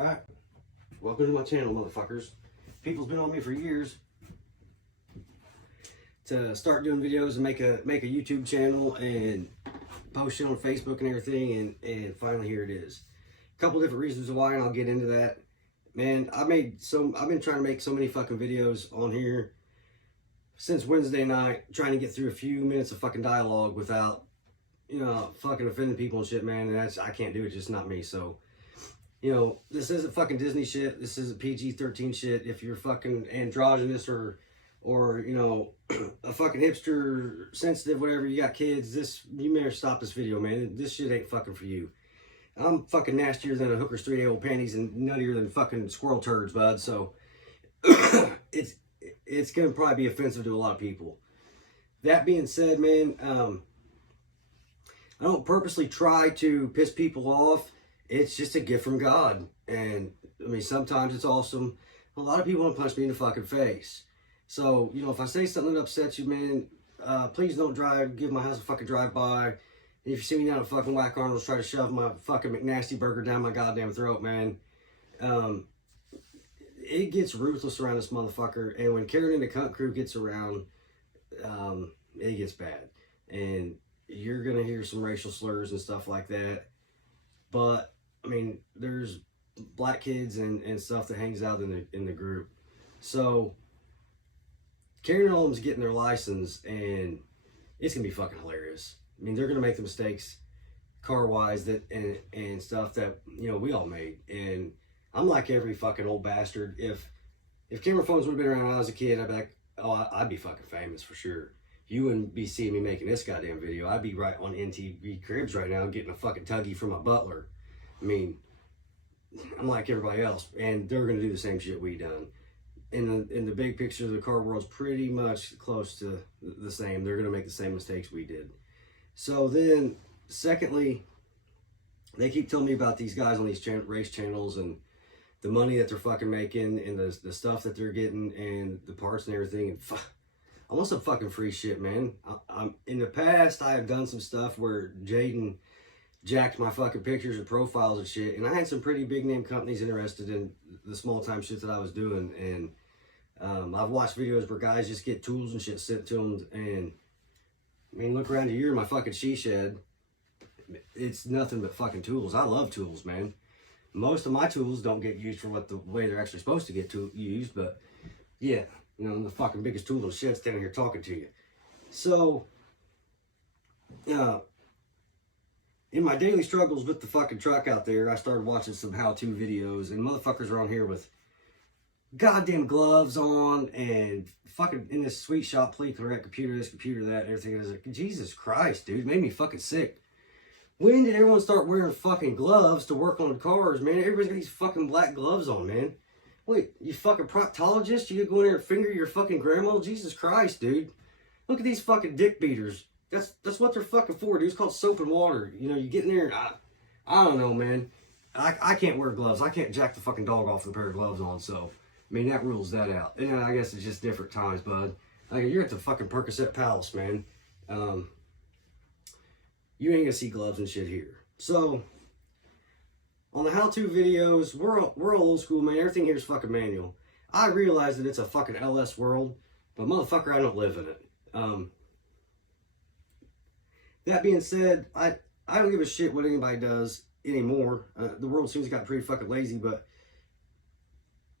Alright, welcome to my channel, motherfuckers. People's been on me for years to start doing videos and make a YouTube channel and post it on Facebook and everything, and finally here it is. A couple different reasons why, and I'll get into that. Man, I've been trying to make so many fucking videos on here since Wednesday night, trying to get through a few minutes of fucking dialogue without, fucking offending people and shit, man. And I can't do it, just not me. So, this isn't fucking Disney shit. This isn't PG-13 shit. If you're fucking androgynous or a fucking hipster, sensitive, whatever, you got kids, you may stop this video, man. This shit ain't fucking for you. I'm fucking nastier than a hooker's 3-day-old panties and nuttier than fucking squirrel turds, bud. So it's gonna probably be offensive to a lot of people. That being said, man, I don't purposely try to piss people off. It's just a gift from God. And I mean, sometimes it's awesome. A lot of people want to punch me in the fucking face. So, if I say something that upsets you, man, please don't give my house a fucking drive-by. If you see me down at fucking Whack Arnold's, try to shove my fucking McNasty burger down my goddamn throat, man. It gets ruthless around this motherfucker. And when Karen and the Cunt Crew gets around, it gets bad. And you're going to hear some racial slurs and stuff like that. But, I mean, there's black kids and stuff that hangs out in the group. So, Karen and Olam's getting their license, and it's going to be fucking hilarious. I mean, they're going to make the mistakes car-wise and stuff that, we all made. And I'm like every fucking old bastard. If camera phones would have been around when I was a kid, I'd be like, oh, I'd be fucking famous for sure. You wouldn't be seeing me making this goddamn video. I'd be right on NTV Cribs right now getting a fucking tuggy from my butler. I mean, I'm like everybody else, and they're going to do the same shit we done. In the big picture, the car world's pretty much close to the same. They're going to make the same mistakes we did. So then, secondly, they keep telling me about these guys on these race channels and the money that they're fucking making and the stuff that they're getting and the parts and everything. And I want some fucking free shit, man. In the past, I have done some stuff where Jaden jacked my fucking pictures and profiles and shit, and I had some pretty big name companies interested in the small time shit that I was doing. And I've watched videos where guys just get tools and shit sent to them, and I mean, look around here in my fucking she shed. It's nothing but fucking tools. I love tools, man. Most of my tools don't get used for the way they're actually supposed to get used, but yeah, I'm the fucking biggest tool in the shed standing here talking to you. So, in my daily struggles with the fucking truck out there, I started watching some how-to videos, and motherfuckers are on here with goddamn gloves on and fucking in this sweet shop, please correct computer this, computer that, and everything. I was like, Jesus Christ, dude, it made me fucking sick. When did everyone start wearing fucking gloves to work on cars, man? Everybody's got these fucking black gloves on, man. Wait, you fucking proctologist? You go in there and finger your fucking grandma? Jesus Christ, dude. Look at these fucking dick beaters. That's what they're fucking for, dude. It's called soap and water. You get in there and I don't know, man. I can't wear gloves. I can't jack the fucking dog off with a pair of gloves on, so I mean, that rules that out. And I guess it's just different times, bud. Like, you're at the fucking Percocet Palace, man. You ain't gonna see gloves and shit here. So, on the how-to videos, we're all old school, man. Everything here is fucking manual. I realize that it's a fucking LS world, but motherfucker, I don't live in it. That being said, I don't give a shit what anybody does anymore. The world seems to got pretty fucking lazy, but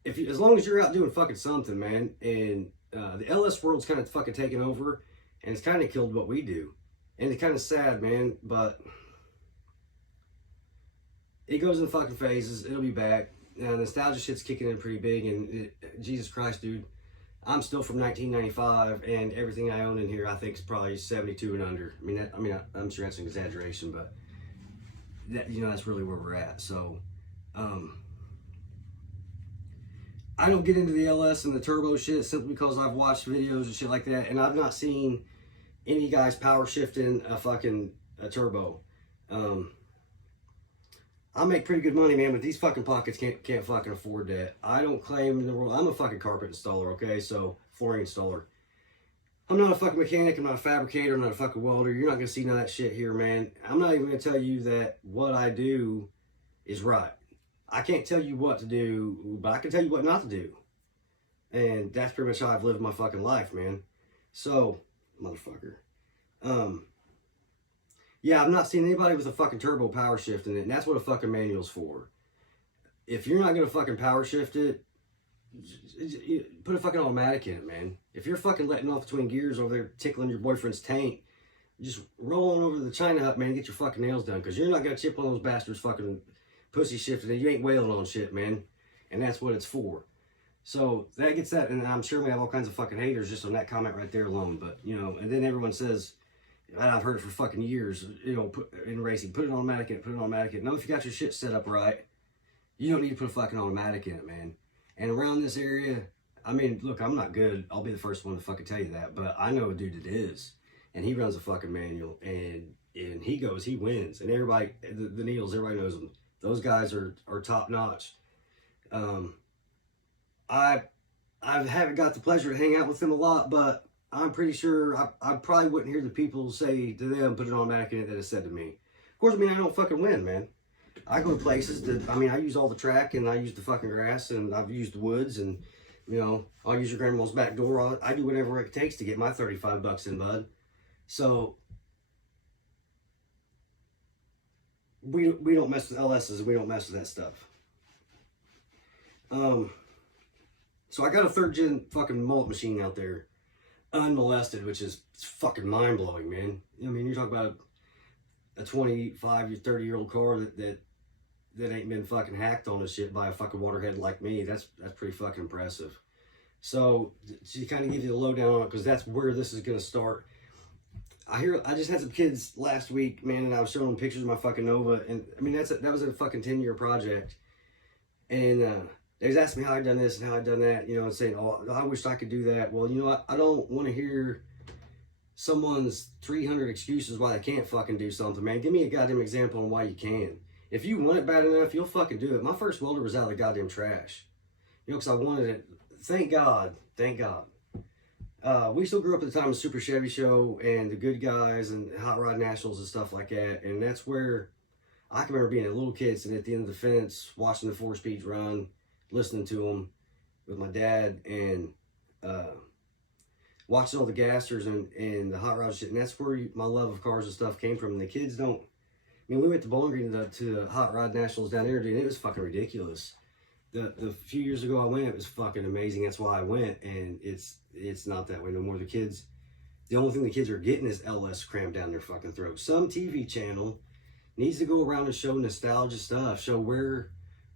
as long as you're out doing fucking something, man, and the LS world's kind of fucking taken over, and it's kind of killed what we do. And it's kind of sad, man, but it goes in fucking phases. It'll be back. Nostalgia shit's kicking in pretty big, and Jesus Christ, dude, I'm still from 1995, and everything I own in here, I think, is probably 72 and under. I'm sure that's an exaggeration, but that's really where we're at. So, I don't get into the LS and the turbo shit simply because I've watched videos and shit like that, and I've not seen any guys power shifting a turbo. I make pretty good money, man, but these fucking pockets can't fucking afford that. I don't claim in the world. I'm a fucking carpet installer, okay? So, flooring installer. I'm not a fucking mechanic. I'm not a fabricator. I'm not a fucking welder. You're not going to see none of that shit here, man. I'm not even going to tell you that what I do is right. I can't tell you what to do, but I can tell you what not to do. And that's pretty much how I've lived my fucking life, man. So, motherfucker. Yeah, I've not seen anybody with a fucking turbo power shift in it, and that's what a fucking manual's for. If you're not gonna fucking power shift it, put a fucking automatic in it, man. If you're fucking letting off between gears over there tickling your boyfriend's tank, just roll on over to the China Hut, man, and get your fucking nails done, because you're not gonna chip on those bastards fucking pussy shifting, and you ain't wailing on shit, man. And that's what it's for. So that gets that, and I'm sure we have all kinds of fucking haters just on that comment right there alone. But, you know, and then everyone says, and I've heard it for fucking years, you know, in racing, put an automatic in it, put an automatic in it. No, if you got your shit set up right, you don't need to put a fucking automatic in it, man. And around this area, I mean, look, I'm not good. I'll be the first one to fucking tell you that. But I know a dude that is. And he runs a fucking manual. And he goes, he wins. And everybody, the Needles, everybody knows them. Those guys are top notch. I haven't got the pleasure to hang out with them a lot, but I'm pretty sure I probably wouldn't hear the people say to them, put an automatic in it, that is said to me. Of course, I mean, I don't fucking win, man. I go to places that, I mean, I use all the track, and I use the fucking grass, and I've used the woods, and, you know, I'll use your grandma's back door. I do whatever it takes to get my 35 bucks in, bud. So, we don't mess with LSs, we don't mess with that stuff. So I got a 3rd gen fucking mullet machine out there, unmolested, which is fucking mind blowing, man. I mean, you're talking about a 25, 30-year-old car that ain't been fucking hacked on this shit by a fucking waterhead like me. That's pretty fucking impressive. So she kind of gives you the lowdown on it, because that's where this is gonna start. I just had some kids last week, man, and I was showing them pictures of my fucking Nova, and I mean that was a fucking 10-year project, and they was asking me how I done this and how I done that, you know, and saying, oh, I wish I could do that. Well, you know, I don't want to hear someone's 300 excuses why they can't fucking do something, man. Give me a goddamn example on why you can. If you want it bad enough, you'll fucking do it. My first welder was out of the goddamn trash, you know, because I wanted it. Thank God. Thank God. We still grew up at the time of Super Chevy Show and the Good Guys and Hot Rod Nationals and stuff like that. And that's where I can remember being a little kid sitting at the end of the fence, watching the 4-speeds run, listening to them with my dad, and watching all the gassers and the hot rod shit. And that's where my love of cars and stuff came from. And the kids don't, I mean, we went to Bowling Green to the Hot Rod Nationals down there, dude, and it was fucking ridiculous. The few years ago I went, it was fucking amazing. That's why I went, and it's not that way no more. The only thing the kids are getting is LS crammed down their fucking throat. Some TV channel needs to go around and show nostalgia stuff, show where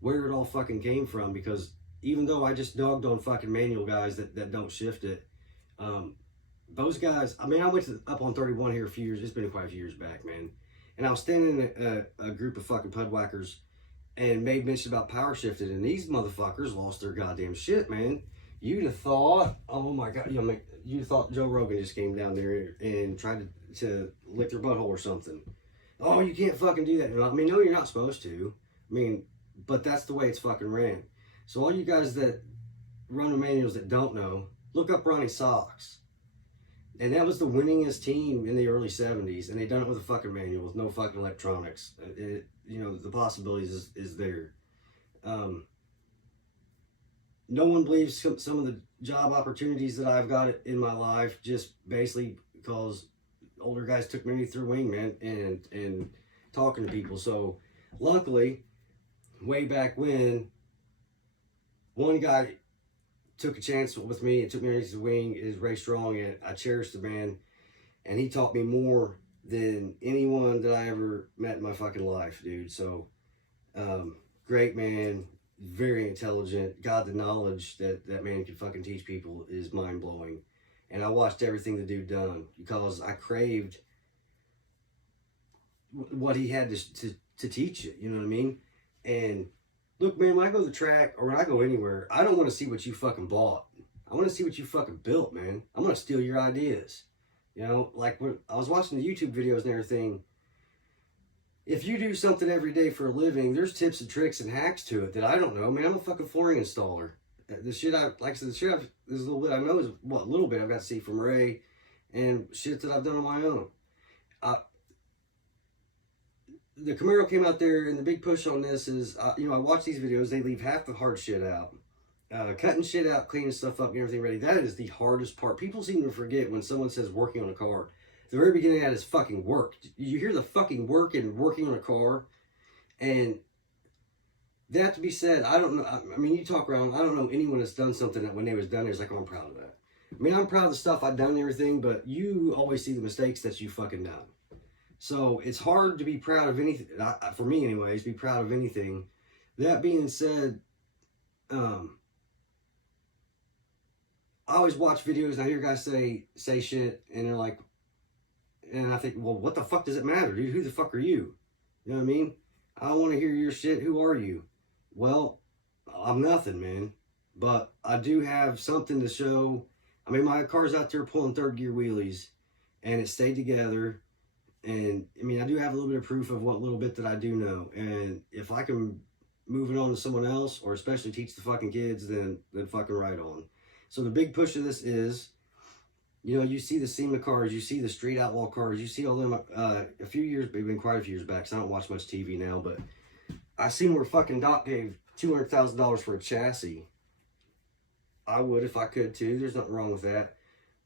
it all fucking came from, because even though I just dogged on fucking manual guys that don't shift it, those guys, I mean, I went up on 31 here a few years, it's been quite a few years back, man, and I was standing in a group of fucking pud whackers and made mention about power shifting, and these motherfuckers lost their goddamn shit, man. You'd have thought, oh my God, you know, you'd have thought Joe Rogan just came down there and tried to lick their butthole or something. Oh, you can't fucking do that. I mean, no, you're not supposed to. I mean, but that's the way it's fucking ran. So all you guys that run the manuals that don't know, look up Ronnie Sox. And that was the winningest team in the early 70s, and they done it with a fucking manual with no fucking electronics. You know, the possibilities is there. No one believes some of the job opportunities that I've got in my life, just basically because older guys took me through wing, man, and talking to people. So luckily, way back when, one guy took a chance with me and took me underneath his wing, is Ray Strong, and I cherish the man, and he taught me more than anyone that I ever met in my fucking life, dude. So great man, very intelligent. God, the knowledge that man can fucking teach people is mind-blowing. And I watched everything the dude done, because I craved what he had to teach it, you know what I mean? And look, man, when I go to the track or when I go anywhere, I don't want to see what you fucking bought. I want to see what you fucking built, man. I'm going to steal your ideas. You know, like when I was watching the YouTube videos and everything, if you do something every day for a living, there's tips and tricks and hacks to it that I don't know, man. I'm a fucking flooring installer. The shit like I said, there's a little bit I know is what a little bit I've got to see from Ray, and shit that I've done on my own. the Camaro came out there, and the big push on this is, you know, I watch these videos. They leave half the hard shit out. Cutting shit out, cleaning stuff up, getting everything ready. That is the hardest part. People seem to forget when someone says working on a car. The very beginning of that is fucking work. You hear the fucking work and working on a car, and that to be said, I don't know. I mean, you talk around, I don't know anyone that's done something that when they was done, it's like, oh, I'm proud of that. I mean, I'm proud of the stuff I've done and everything, but you always see the mistakes that you fucking done. So it's hard to be proud of anything, for me anyways, be proud of anything. That being said, I always watch videos and I hear guys say shit, and they're like, and I think, well, what the fuck does it matter, dude? Who the fuck are you? You know what I mean? I don't want to hear your shit. Who are you? Well, I'm nothing, man. But I do have something to show. I mean, my car's out there pulling third gear wheelies, and it stayed together. And I mean, I do have a little bit of proof of what little bit that I do know. And if I can move it on to someone else, or especially teach the fucking kids, then fucking right on. So the big push of this is, you know, you see the SEMA cars, you see the street outlaw cars, you see all them, a few years, been quite a few years back, so I don't watch much TV now, but I seen where fucking Doc gave $200,000 for a chassis. I would if I could too, there's nothing wrong with that.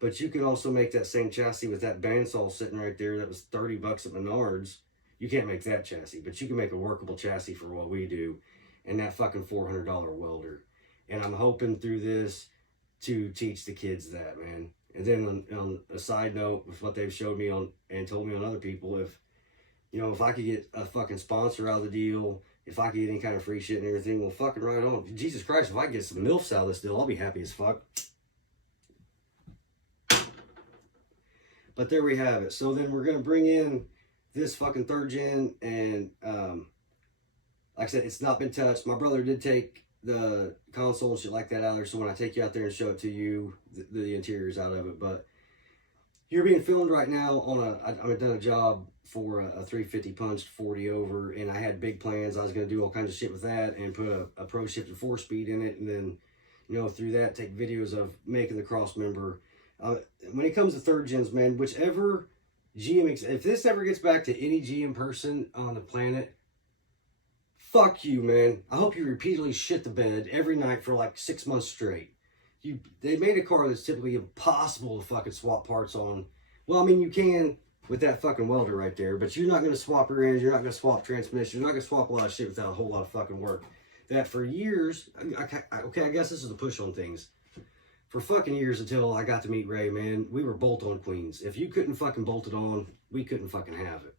But you could also make that same chassis with that bandsaw sitting right there that was $30 at Menards. You can't make that chassis, but you can make a workable chassis for what we do, and that fucking $400 welder. And I'm hoping through this to teach the kids that, man. And then on a side note, with what they've showed me on and told me on other people, if, you know, if I could get a fucking sponsor out of the deal, if I could get any kind of free shit and everything, well, fucking right on. Jesus Christ, if I get some MILFs out of this deal, I'll be happy as fuck. But there we have it. So then we're going to bring in this fucking third gen, and like I said, it's not been touched. My brother did take the console and shit like that out of there, so when I take you out there and show it to you, the interior's out of it. But you're being filmed right now on I've done a job for a 350 punched 40 over, and I had big plans. I was going to do all kinds of shit with that and put a pro shifted 4-speed in it, and then, you know, through that take videos of making the cross member. When it comes to third gens, man, whichever GM, if this ever gets back to any GM person on the planet, fuck you, man. I hope you repeatedly shit the bed every night for like 6 months straight. They made a car that's typically impossible to fucking swap parts on. Well, I mean, you can with that fucking welder right there, but you're not going to swap rear ends, you're not going to swap transmission, you're not going to swap a lot of shit without a whole lot of fucking work. That for years, okay, I guess this is the push on things. For fucking years until I got to meet Ray, man, we were bolt-on queens. If you couldn't fucking bolt it on, we couldn't fucking have it.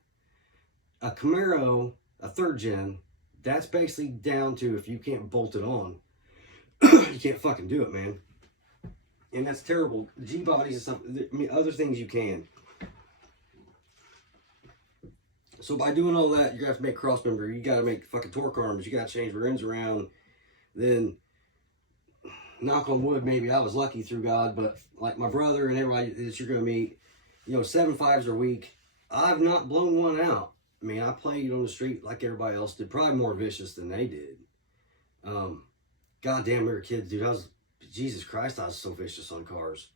A Camaro, a third gen, that's basically down to if you can't bolt it on, you can't fucking do it, man. And that's terrible. G-bodies and something, I mean, other things you can. So by doing all that, you're going to have to make cross member. You got to make fucking torque arms. You got to change rear ends around. Then, knock on wood, maybe I was lucky through God, but like my brother and everybody that you're going to meet, you know, 7.5s are weak. I've not blown one out. I mean, I played on the street like everybody else did, probably more vicious than they did. Goddamn, we were kids, dude. Jesus Christ, I was so vicious on cars.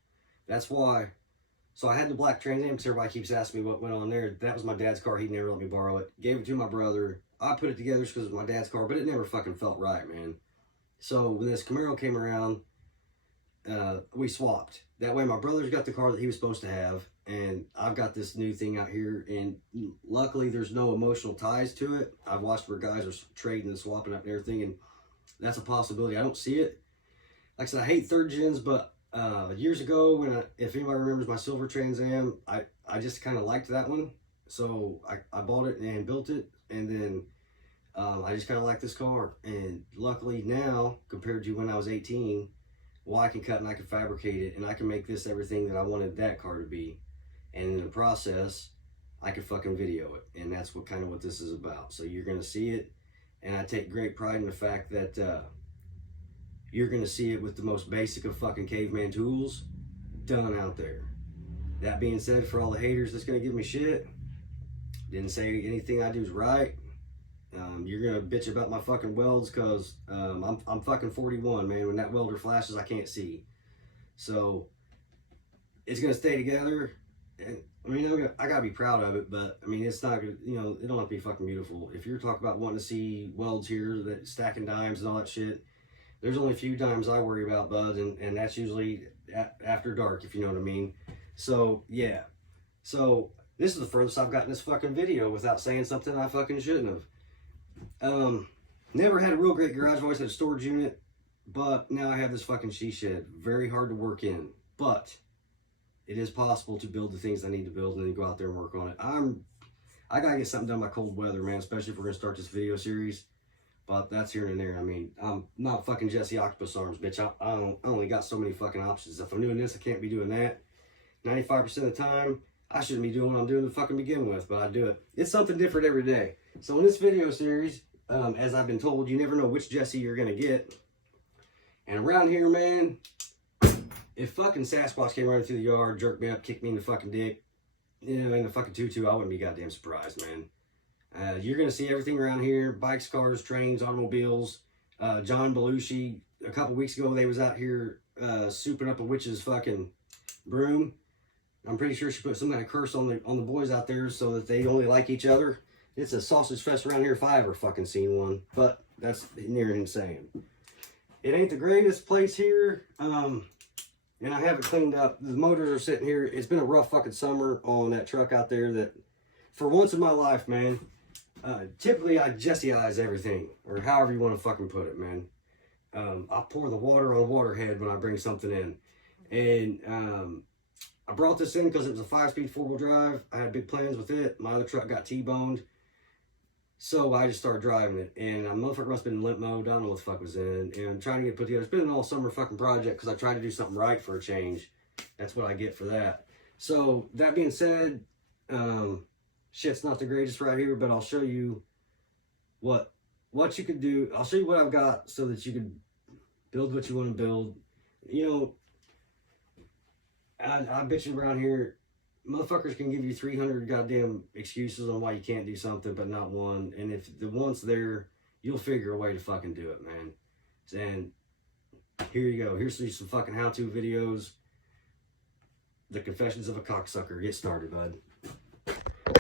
That's why. So I had the black Trans Am because everybody keeps asking me what went on there. That was my dad's car. He never let me borrow it. Gave it to my brother. I put it together because it was my dad's car, but it never fucking felt right, man. So when this Camaro came around, we swapped. That way my brother's got the car that he was supposed to have, and I've got this new thing out here, and luckily there's no emotional ties to it. I've watched where guys are trading and swapping up and everything, and that's a possibility. I don't see it. Like I said, I hate third gens, but years ago, when if anybody remembers my silver Trans Am, I just kind of liked that one. So I bought it and built it, and then I just kind of like this car. And luckily now, compared to when I was 18, well, I can cut and I can fabricate it, and I can make this everything that I wanted that car to be. And in the process, I can fucking video it. And that's what kind of what this is about. So you're going to see it, and I take great pride in the fact that you're going to see it with the most basic of fucking caveman tools done out there. That being said, for all the haters that's going to give me shit, didn't say anything I do is right. You're going to bitch about my fucking welds because I'm fucking 41, man. When that welder flashes, I can't see. So it's going to stay together. And I mean, I gotta be proud of it, but I mean, it's not gonna, you know, it don't have to be fucking beautiful. If you're talking about wanting to see welds here, that stacking dimes and all that shit, there's only a few dimes I worry about, bud, and that's usually after dark, if you know what I mean. So yeah, so this is the furthest I've gotten this fucking video without saying something I fucking shouldn't have. Never had a real great garage. I've always had a storage unit, but now I have this fucking she shed. Very hard to work in, but it is possible to build the things I need to build and then go out there and work on it. I gotta get something done by cold weather, man, especially if we're gonna start this video series. But that's here and there. I mean, I'm not fucking Jesse Octopus Arms, bitch. I only got so many fucking options. If I'm doing this, I can't be doing that. 95% of the time, I shouldn't be doing what I'm doing to fucking begin with, but I do it. It's something different every day. So in this video series, as I've been told, you never know which Jesse you're gonna get. And around here, man, if fucking Sasquatch came running through the yard, jerked me up, kicked me in the fucking dick, you know, in the fucking tutu, I wouldn't be goddamn surprised, man. You're going to see everything around here. Bikes, cars, trains, automobiles. John Belushi, a couple weeks ago, they was out here souping up a witch's fucking broom. I'm pretty sure she put some kind of curse on the boys out there so that they only like each other. It's a sausage fest around here if I ever fucking seen one. But that's near insane. It ain't the greatest place here. And I have it cleaned up. The motors are sitting here. It's been a rough fucking summer on that truck out there that, for once in my life, man, typically I Jesse-ize everything, or however you want to fucking put it, man. I pour the water on the water head when I bring something in. And I brought this in because it was a 5-speed 4-wheel drive. I had big plans with it. My other truck got T-boned. So I just started driving it, and a motherfucker must have been in limp mode. I don't know what the fuck was in, and I'm trying to get it put together. It's been an all summer fucking project because I tried to do something right for a change. That's what I get for that. So that being said, shit's not the greatest right here, but I'll show you what you could do. I'll show you what I've got so that you can build what you want to build. You know, I bet you around here, motherfuckers can give you 300 goddamn excuses on why you can't do something, but not one. And if the one's there, you'll figure a way to fucking do it, man. And here you go. Here's some fucking how-to videos. The Confessions of a Cocksucker. Get started, bud.